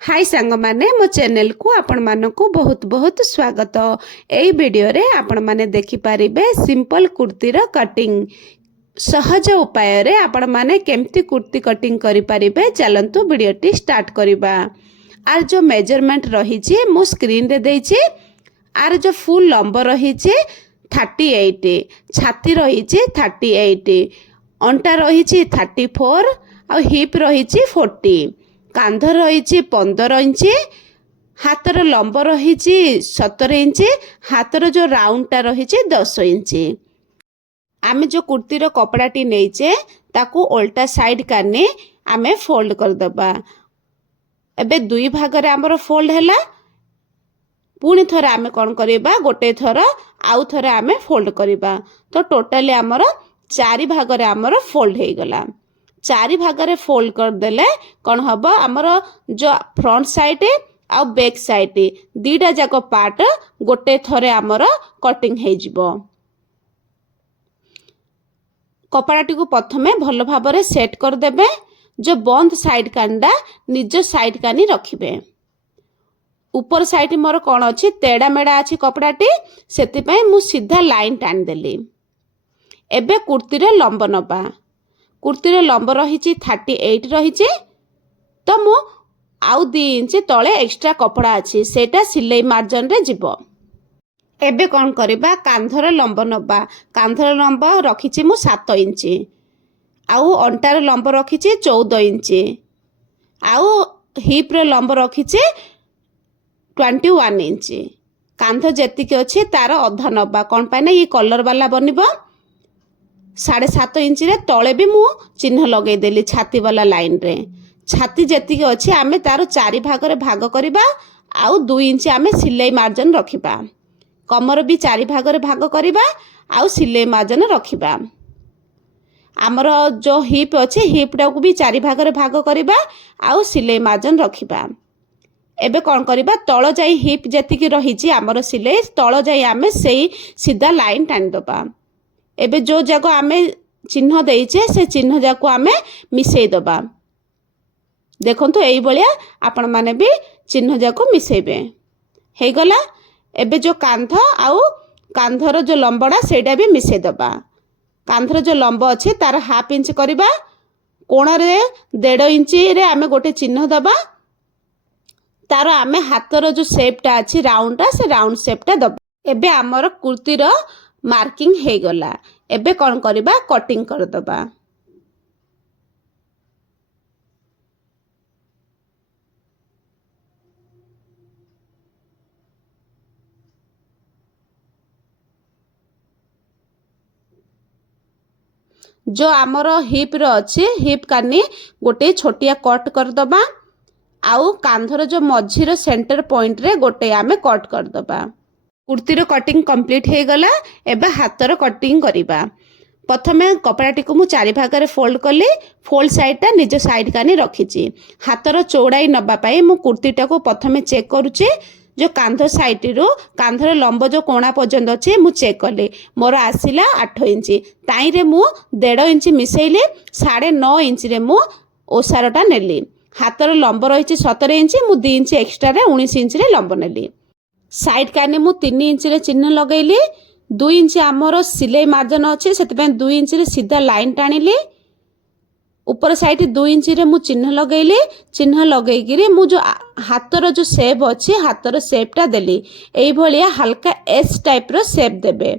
हाय सांग माने मो चैनल को आपण मानक बहुत बहुत स्वागत। एई वीडियो रे आपण माने देखि परिबे सिंपल कुर्ती रो कटिंग सहज उपाय रे आपण माने केमती कुर्ती कटिंग करि परिबे। चलंतु वीडियो टी स्टार्ट करिबा। आर जो मेजरमेंट रही छि मु स्क्रीन रे देइ छि। आर जो फुल लंब रही छि 38, छाती रही छि 38, अंटा रही छि 34 आ हिप रही छि 40, कांध रही 15 इंची, हाथर लंब रही 17 इंची, हाथर जो राउंडटा रही 10 इंची। आमे जो कुर्तीर कपड़ाटी नहींचे ताकू उल्टा साइड काने आमे फोल्ड कर दबा। एबे दुई भाग रे हमर फोल्ड हैला। पुणी थरे आमे कोन करिबा गोटे थर आउ थरे आमे फोल्ड करिबा। तो टोटली हमर चारि भाग रे हमर फोल्ड हे गला। चारि भाग रे फोल्ड कर देले कोन हबो हमर जो फ्रंट साइड आ बैक साइड दीटा जाको पार्ट गोटे थरे हमर कटिंग हे जिवो। कपड़ाटी को प्रथमे भल भाबरे सेट कर देबे। जो बंद साइड कांडा निज साइड कानी रखिबे। ऊपर साइड मोर कोन अछि तेड़ा मेड़ा अछि कपड़ाटी, सेति पय मु सीधा लाइन टान देली। एबे कुर्ती रे लंब नबा। कुर्ती रे लंब रही 38 रही। तो मु आउ 2 इंच तले एक्स्ट्रा कपड़ा अछि सेटा सिलाई मार्जिन रे जिवो। एबे कोन करिबा कांधर लंब नबा। कांधर लंब रखिछि मु 7 इंच, आउ अंटार लंब रखिछि 14 इंच, आउ हिप रे लंब रखिछि 21 इंच। कांध जेतिके अछि तार अधा नबा। कोन पाय ना ये कलर वाला बनिबो। 7.5 इंच रे तले भी मु चिन्ह लगै देली छाती वाला लाइन रे। छाती जेतिके अछि आमे तार 4 भाग रे भाग करिबा। आउ 2 इंच आमे सिलाई मार्जिन रखिबा। कमर भी 4 भाग रे भाग करिबा आउ सिलाई मार्जिन रखिबा। हमर जो हिप अछि हिप टा को भी 4 भाग रे भाग करिबा आउ सिलाई मार्जिन रखिबा। एबे कोन करिबा तळ जाई हिप जेतिके रहिछि हमर सिलाई तळ जाई आमे सेही सीधा लाइन टान दबा। एबे जो जाको आमे चिन्ह देइछे से चिन्ह जाको आमे मिसेई दबा। देखंतु एई बलिया आपण माने भी चिन्ह जाको मिसेबे। हे गला। एबे जो कांध आउ कांधर जो लंबडा सेटा भी मिसेई दबा। कांधर जो लंब अछि तार हाफ इंच करिबा। कोण रे 1.5 इंच रे आमे गोटे चिन्ह दबा। तार आमे हाथर जो शेपटा अछि राउंडटा से राउंड शेपटा दबा। एबे हमर कुर्तीर मार्किंग हे गला। एबे कोन करिबा कटिंग कर दबा। जो आमर हिप रो अछि हिप कानी गोटे छोटिया कट कर दबा। आउ कांधर जो मझीर सेंटर पॉइंट रे गोटे आमे कट कर दबा। कुर्तीर कटिंग कंप्लीट हे गला। एबे हाथर कटिंग करिबा। प्रथमे कपड़ाटी को मु 4 भाग रे फोल्ड कली। फोल्ड साइडटा निज साइड कानी रखिछि। हाथर चौड़ाई नबा पाई मु कुर्तीटा को प्रथमे चेक करूछि। जो कांध साइड रो कांधर लंब जो कोणा पर्यंत अछि मु चेक कली। मोर आसिला 8 इंच। ताई रे मु 1.5 इंच मिसेइले 9.5 इंच रे मु ओसारटा नेली। हाथर लंब रहिछि 17 इंच, मु 2 इंच एक्स्ट्रा रे 19 इंच रे लंब नेली। साइड काने मु 3 इंच रे चिन्ह लगैली। 2 इंच आमर सिलाई मार्जिन अछि सेतबे 2 इंच रे सीधा लाइन टाणिली। ऊपर साइड 2 इंच रे मु चिन्ह लगैली। चिन्ह लगै गिरी मु जो हाथर जो शेप अछि हाथर शेपटा देली। एई भलिया हल्का एस टाइप रो शेप देबे।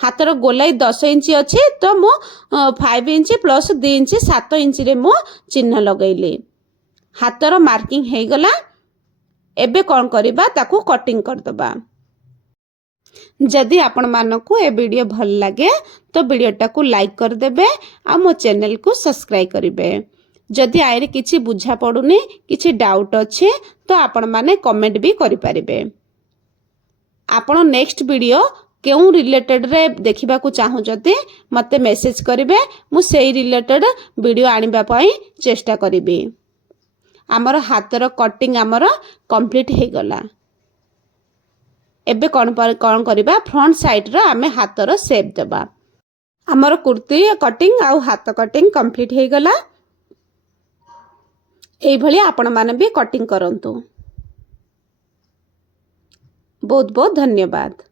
हाथर गोलाई 10 इंच अछि तो मु 5 इंच प्लस 2 इंच 7 इंच रे मु चिन्ह लगैली। हाथर मार्किंग हे गला। एबे कोन करिबा ताकू कटिंग कर दबा। जदि आपण मानकू ए वीडियो भल लागे तो वीडियोटा को लाइक कर देबे आ मो चैनल को सब्सक्राइब करिवे। जदि आइरे किछि बुझा पडुनी किछि डाउट अछि तो आपण माने कमेंट भी करि परिबे। आपण नेक्स्ट वीडियो केउ रिलेटेड रे देखिबा को चाहू जदि मते मेसेज करिवे मु सेही रिलेटेड वीडियो आनिबा पई चेष्टा करिबी। आमर हाथर कटिंग आमर कंप्लीट हे गला। एबे कोन करिबा फ्रंट साइड रो आमे हाथर शेप देबा। आमर कुर्ती कटिंग आउ हाथ कटिंग कंप्लीट हे गला। এইଭଳି ଆପଣମାନେ ବି କଟିଂ କରନ୍ତୁ। ବହୁତ ବହୁତ ଧନ୍ୟବାଦ।